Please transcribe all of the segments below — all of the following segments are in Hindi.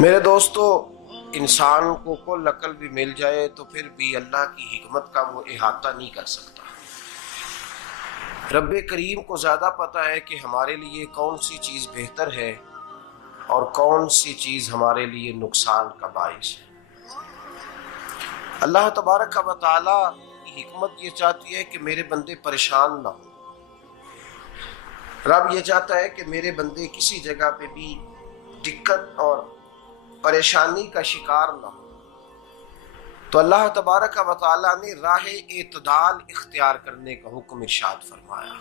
मेरे दोस्तों, इंसान को कुल अकल भी मिल जाए तो फिर भी अल्लाह की हिकमत का वो इहाता नहीं कर सकता। रब्बे करीम को ज़्यादा पता है कि हमारे लिए कौन सी चीज़ बेहतर है और कौन सी चीज़ हमारे लिए नुकसान का बाइस है। अल्लाह तबारक व तआला की हिकमत ये चाहती है कि मेरे बंदे परेशान ना हो। रब ये चाहता है कि मेरे बंदे किसी जगह पे भी दिक्कत और परेशानी का शिकार ना हो। तो अल्लाह तबारक व तआला ने राह एतदाल इख्तियार करने का हुक्म इरशाद फरमाया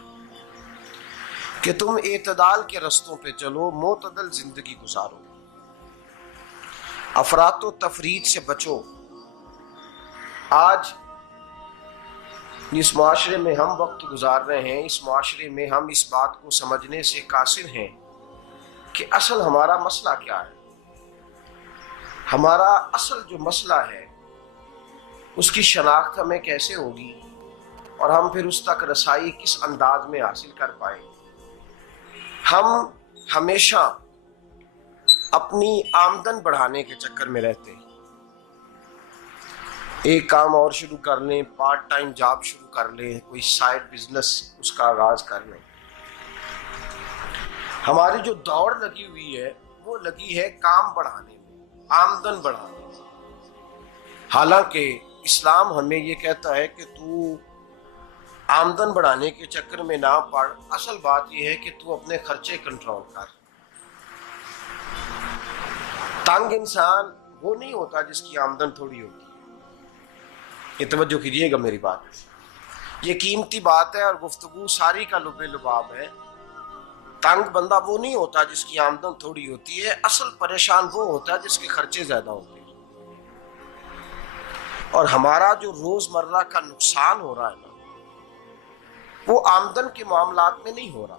कि तुम एतदाल के रस्तों पे चलो, मोतदल जिंदगी गुजारो, अफरातो तफरीद से बचो। आज जिस माशरे में हम वक्त गुजार रहे हैं, इस माशरे में हम इस बात को समझने से कासिर हैं कि असल हमारा मसला क्या है। हमारा असल जो मसला है उसकी शनाख्त हमें कैसे होगी और हम फिर उस तक रसाई किस अंदाज में हासिल कर पाए। हम हमेशा अपनी आमदन बढ़ाने के चक्कर में रहते हैं। एक काम और शुरू कर लें, पार्ट टाइम जॉब शुरू कर लें, कोई साइड बिजनेस उसका आगाज कर लें। हमारी जो दौड़ लगी हुई है वो लगी है काम बढ़ाने में, आमदन बढ़ाने में। हालांकि इस्लाम हमें ये कहता है कि तू आमदन बढ़ाने के चक्कर में ना पड़। असल बात यह है कि तू अपने खर्चे कंट्रोल कर। तंग इंसान वो नहीं होता जिसकी आमदन थोड़ी होती है। ये तवज्जो कीजिएगा मेरी बात, ये कीमती बात है और गुफ्तगू सारी का लुबे लुबाब है। तंग बंदा वो नहीं होता जिसकी आमदन थोड़ी होती है। असल परेशान वो होता है जिसके खर्चे ज्यादा होते हैं। और हमारा जो रोजमर्रा का नुकसान हो रहा है ना, वो आमदन के मामलात में नहीं हो रहा।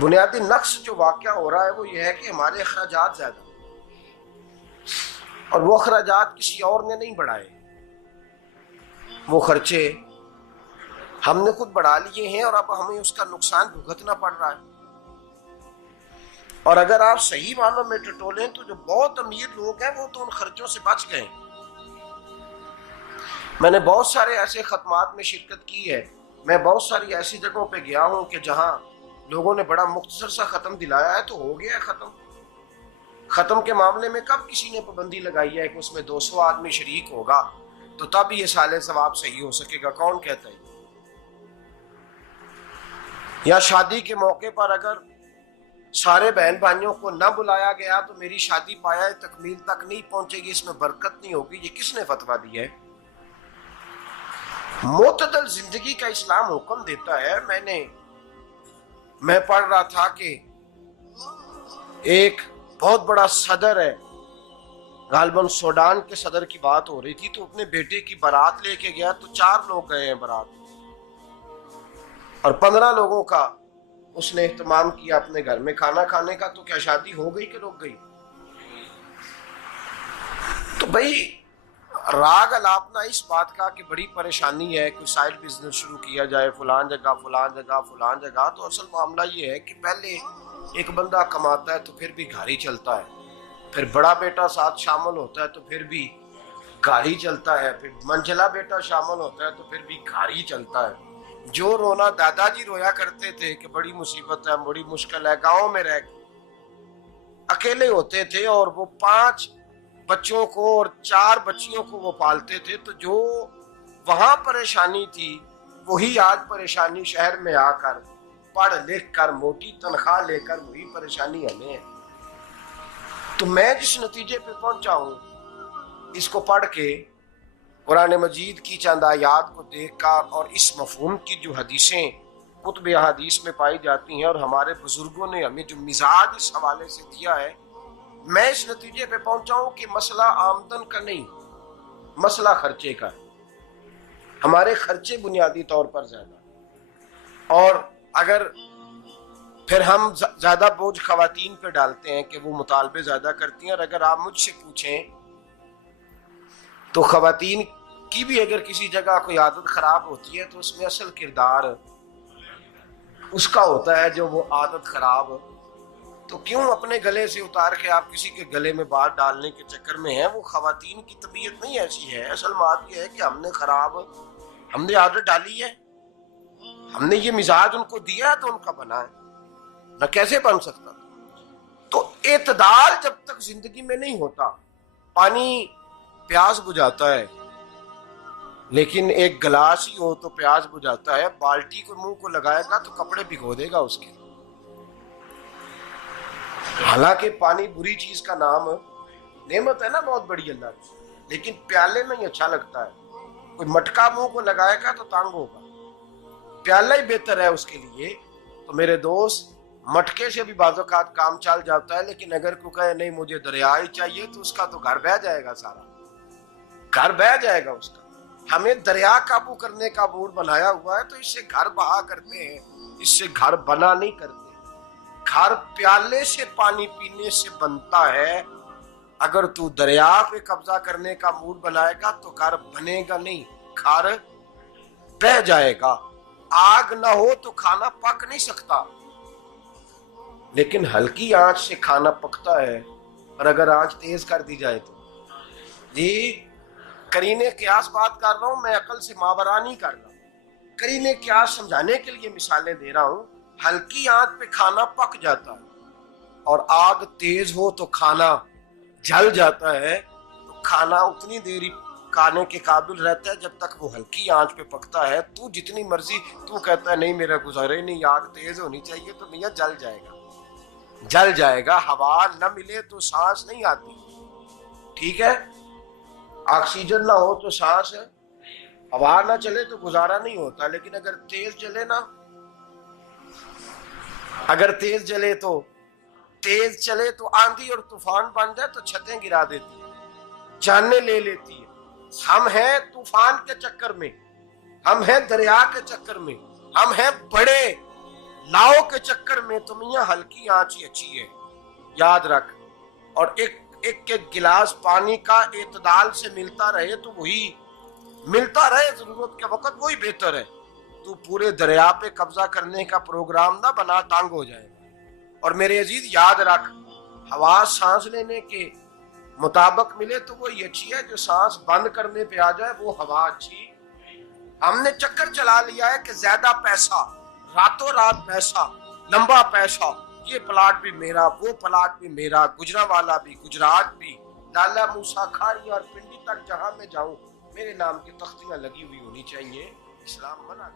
बुनियादी नक्श जो वाक़या हो रहा है वो ये है कि हमारे अखराजात ज्यादा, और वो अखराजात किसी और ने नहीं बढ़ाए। वो खर्चे हमने खुद बढ़ा लिए हैं और अब हमें उसका नुकसान भुगतना पड़ रहा है। और अगर आप सही मानों में टटोलें तो जो बहुत अमीर लोग हैं वो तो उन खर्चों से बच गए। मैंने बहुत सारे ऐसे खत्मात में शिरकत की है। मैं बहुत सारी ऐसी जगहों पे गया हूं कि जहां लोगों ने बड़ा मुख्तसर सा खत्म दिलाया है तो हो गया है खत्म। खत्म के मामले में कब किसी ने पाबंदी लगाई है कि उसमें 200 आदमी शरीक होगा तो तब ये साले सवाब सही हो सकेगा? कौन कहता है? या शादी के मौके पर अगर सारे बहन भाइयों को न बुलाया गया तो मेरी शादी पाया तकमील तक नहीं पहुंचेगी, इसमें बरकत नहीं होगी। ये किसने फतवा दिया है? मोतदल जिंदगी का इस्लाम हुक्म देता है। मैं पढ़ रहा था कि एक बहुत बड़ा सदर है, गालबन सूडान के सदर की बात हो रही थी, तो अपने बेटे की बारात लेके गया तो 4 लोग गए हैं बारात, और 15 लोगों का उसने एहतमाम किया अपने घर में खाना खाने का। तो क्या शादी हो गई कि रुक गई? तो भाई राग अलापना इस बात का कि बड़ी परेशानी है, कोई साइड बिजनेस शुरू किया जाए फलान जगह फलान जगह फलान जगह। तो असल मामला ये है कि पहले एक बंदा कमाता है तो फिर भी घर ही चलता है, फिर बड़ा बेटा साथ शामिल होता है तो फिर भी घर ही चलता है, फिर मंझला बेटा शामिल होता है तो फिर भी घर ही चलता है। जो रोना दादाजी रोया करते थे कि बड़ी मुसीबत है, बड़ी मुश्किल है, गाँव में रह अकेले होते थे और वो 5 बच्चों को और 4 बच्चियों को वो पालते थे, तो जो वहां परेशानी थी वही आज परेशानी शहर में आकर पढ़ लिख कर मोटी तनख्वाह लेकर वही परेशानी हमें है। तो मैं जिस नतीजे पे पहुंचा हूं इसको पढ़ के, कुरान मजीद की चंद आयात को देखकर और इस मफहूम की जो हदीसें कुतुब हदीस में पाई जाती हैं और हमारे बुजुर्गों ने हमें जो मिजाज इस हवाले से दिया है, मैं इस नतीजे पे पहुंचा हूं कि मसला आमदन का नहीं, मसला खर्चे का है। हमारे खर्चे बुनियादी तौर पर ज्यादा, और अगर फिर हम ज्यादा बोझ खवातीन पे डालते हैं कि वो मुतालबे ज्यादा करती हैं। और अगर आप मुझसे पूछें तो खवातीन की भी अगर किसी जगह कोई आदत खराब होती है तो उसमें असल किरदार उसका होता है जो वो आदत खराब तो क्यों अपने गले से उतार के आप किसी के गले में बात डालने के चक्कर में है? वो खवातीन की तबीयत नहीं ऐसी है। असल बात यह है कि हमने आदत डाली है, हमने ये मिजाज उनको दिया तो उनका बना है, न कैसे बन सकता। तो एतदाल जब तक जिंदगी में नहीं होता, पानी प्यास बुझाता है, लेकिन एक गिलास ही हो तो प्यास बुझाता है। बाल्टी को मुंह को लगाएगा तो कपड़े भिगो देगा उसके। हालांकि पानी बुरी चीज का नाम नेमत है ना, बहुत बड़ी अल्लाह की, लेकिन प्याले में ही अच्छा लगता है। कोई मटका मुंह को लगाएगा तो तंग होगा, प्याला ही बेहतर है उसके लिए। तो मेरे दोस्त, मटके से भी बाज़-औक़ात काम चल जाता है, लेकिन अगर कोई कहे नहीं मुझे दरिया ही चाहिए तो उसका तो घर बह जाएगा, सारा घर बह जाएगा उसका। हमें दरिया काबू करने का मूड बनाया हुआ है तो इससे घर बहा करते हैं, इससे घर बना नहीं करते। घर प्याले से पानी पीने से बनता है। अगर तू दरिया पे कब्जा करने का मूड बनाएगा तो घर बनेगा नहीं, घर बह जाएगा। आग ना हो तो खाना पक नहीं सकता, लेकिन हल्की आंच से खाना पकता है। और अगर आंच तेज कर दी जाए तो जी, करीने क्यास बात कर रहा हूं मैं, अकल से मावरा नहीं कर रहा। करीने क्यास समझाने के लिए मिसालें दे रहा हूं। हल्की आंच पे खाना पक जाता है और आग तेज हो तो खाना जल जाता है। तो खाना उतनी देर ही खाने के काबिल रहता है जब तक वो हल्की आंच पे पकता है। तू जितनी मर्जी तू कहता है नहीं मेरा गुजारे नहीं, आग तेज होनी चाहिए, तो मियां जल जाएगा, जल जाएगा। हवा न मिले तो सांस नहीं आती, ठीक है? ऑक्सीजन ना हो तो सांस है, हवा ना चले तो गुजारा नहीं होता। लेकिन अगर तेज जले ना, अगर तेज जले तो तेज चले तो आंधी और तूफान बन जाए तो छतें गिरा देती है, जाने ले लेती है। हम हैं तूफान के चक्कर में, हम हैं दरिया के चक्कर में, हम हैं बड़े नाव के चक्कर में। तो मियां हल्की आंच ही अच्छी है, याद रख। और एक गिलास पानी का एतदाल से मिलता रहे तो वही मिलता रहे, जरूरत के वक्त वही बेहतर है। तू पूरे दरिया पे कब्जा करने का प्रोग्राम ना बना, तंग हो जाएगा। और मेरे अजीज याद रख, हवा सांस लेने के मुताबिक मिले तो वो ये अच्छी है, जो सांस बंद करने पे आ जाए वो हवा अच्छी। हमने चक्कर चला लिया है कि ज्यादा पैसा, रातों रात पैसा, लंबा पैसा, ये प्लाट भी मेरा, वो प्लाट भी मेरा, गुजरांवाला भी, गुजरात भी, लाला मूसा खाड़ी और पिंडी तक जहां मैं जाऊं मेरे नाम की तख्तियां लगी हुई होनी चाहिए। इस्लाम मना